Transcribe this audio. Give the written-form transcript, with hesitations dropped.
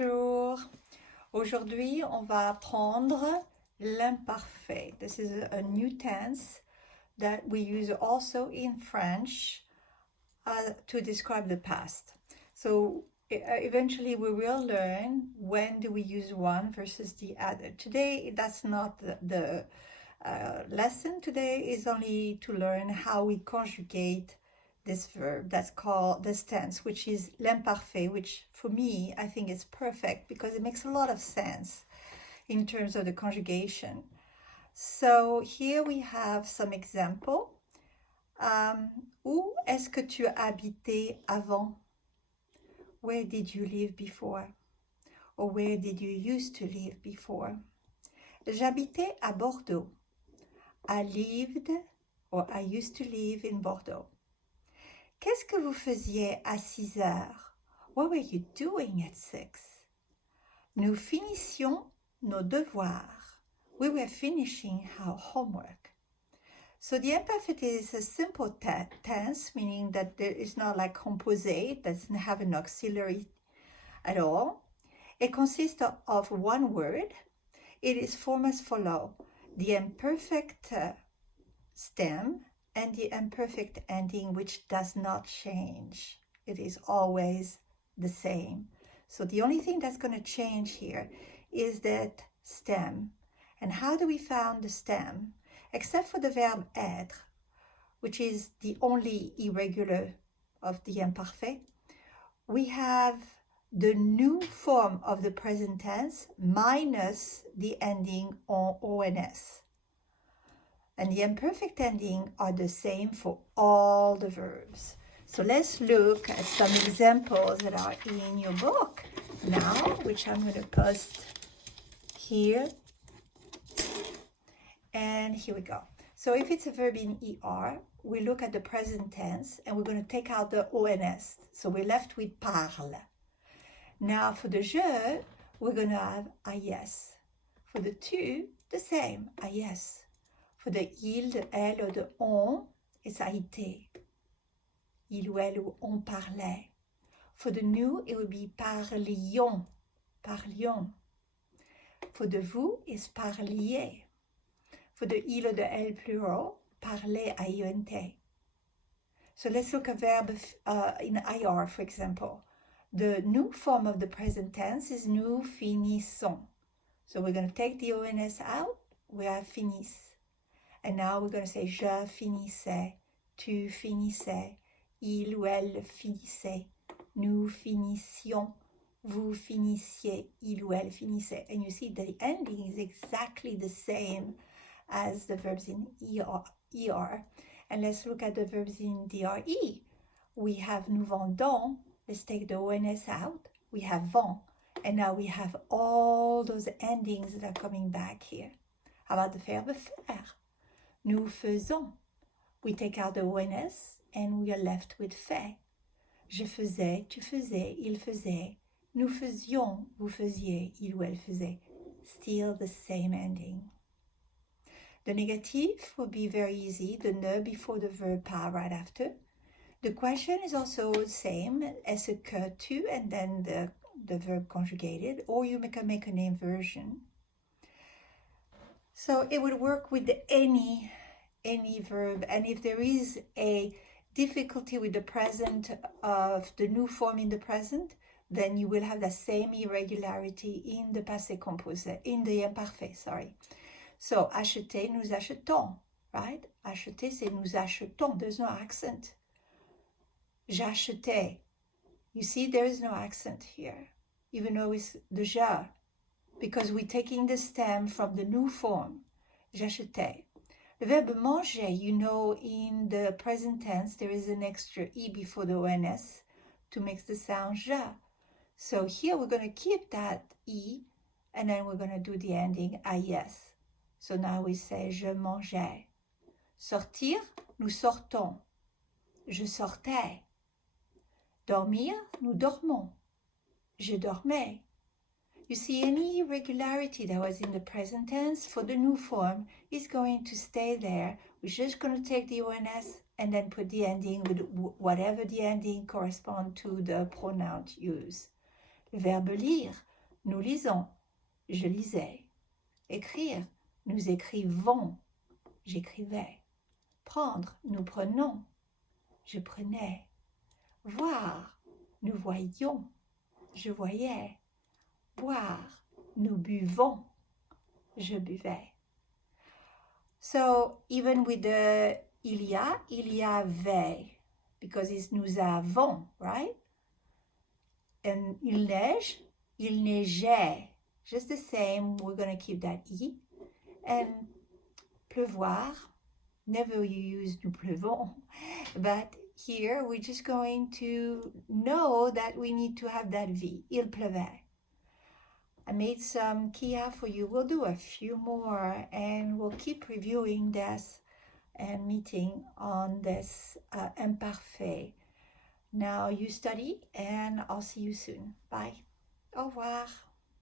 Bonjour. Aujourd'hui, on va apprendre l'imparfait. This is a new tense that we use also in French to describe the past. So eventually we will learn when do we use one versus the other. Today, that's not the lesson. Today is only to learn how we conjugate this verb that's called this tense, which is l'imparfait, which for me I think is perfect because it makes a lot of sense in terms of the conjugation. So here we have some example. Où est-ce que tu as habité avant? Where did you live before? Or where did you used to live before? J'habitais à Bordeaux. I lived or I used to live in Bordeaux. Qu'est-ce que vous faisiez à 6 heures? What were you doing at 6? Nous finissions nos devoirs. We were finishing our homework. So the imperfect is a simple tense, meaning that there is not like composite, doesn't have an auxiliary at all. It consists of one word. It is formed as follows: the imperfect stem and the imperfect ending, which does not change. It is always the same. So the only thing that's going to change here is that stem. And how do we find the stem? Except for the verb être, which is the only irregular of the imparfait, we have the new form of the present tense minus the ending on ONS. And the imperfect ending are the same for all the verbs. So let's look at some examples that are in your book now, which I'm going to post here. And here we go. So if it's a verb in ER, we look at the present tense and we're going to take out the ONS. So we're left with parle. Now for the je, we're going to have IS. For the tu, the same, IS. For the il, the elle, or the on, it's a été. Il ou elle ou on parlait. For the nous, it would be parlions, parlions. For the vous, it's parliez. For the il or the elle plural, parler, IENT. So let's look at verb in IR, for example. The nous form of the present tense is nous finissons. So we're going to take the ONS out, we have finissent. And now we're going to say je finissais, tu finissais, il ou elle finissait, nous finissions, vous finissiez, il ou elle finissait. And you see that the ending is exactly the same as the verbs in ER. And let's look at the verbs in DRE. We have nous vendons. Let's take the ONS out. We have vend. And now we have all those endings that are coming back here. How about the verb faire? Nous faisons. We take out the ONS and we are left with fait. Je faisais, tu faisais, il faisait. Nous faisions, vous faisiez, il ou elle faisait. Still the same ending. The negative would be very easy, the ne before the verb pas right after. The question is also the same, est-ce que tu, and then the verb conjugated, or you can make an inversion. So it would work with any verb, and if there is a difficulty with the present of the new form in the present, then you will have the same irregularity in the passé composé, in the imparfait, sorry. So, acheter, nous achetons, right? Acheter, c'est nous achetons. There's no accent. J'achetais. You see, there is no accent here, even though it's the ja, because we're taking the stem from the new form. J'achetais. The verb manger, you know, in the present tense, there is an extra e before the ONS to make the sound ja. So here we're going to keep that e, and then we're going to do the ending is. So now we say je mangeais. Sortir, nous sortons. Je sortais. Dormir, nous dormons. Je dormais. You see, any irregularity that was in the present tense for the new form is going to stay there. We're just going to take the ONS and then put the ending with whatever the ending corresponds to the pronoun used. Le verbe lire, nous lisons, je lisais. Écrire, nous écrivons, j'écrivais. Prendre, nous prenons, je prenais. Voir, nous voyions, je voyais. Boire, nous buvons, je buvais. So even with the il y avait, because it's nous avons, right? And il neige, il neigeait. Just the same, we're going to keep that I. And pleuvoir, never you use nous pleuvons, but here we're just going to know that we need to have that V. Il pleuvait. I made some Kia for you. We'll do a few more and we'll keep reviewing this and meeting on this imparfait. Now you study and I'll see you soon. Bye. Au revoir.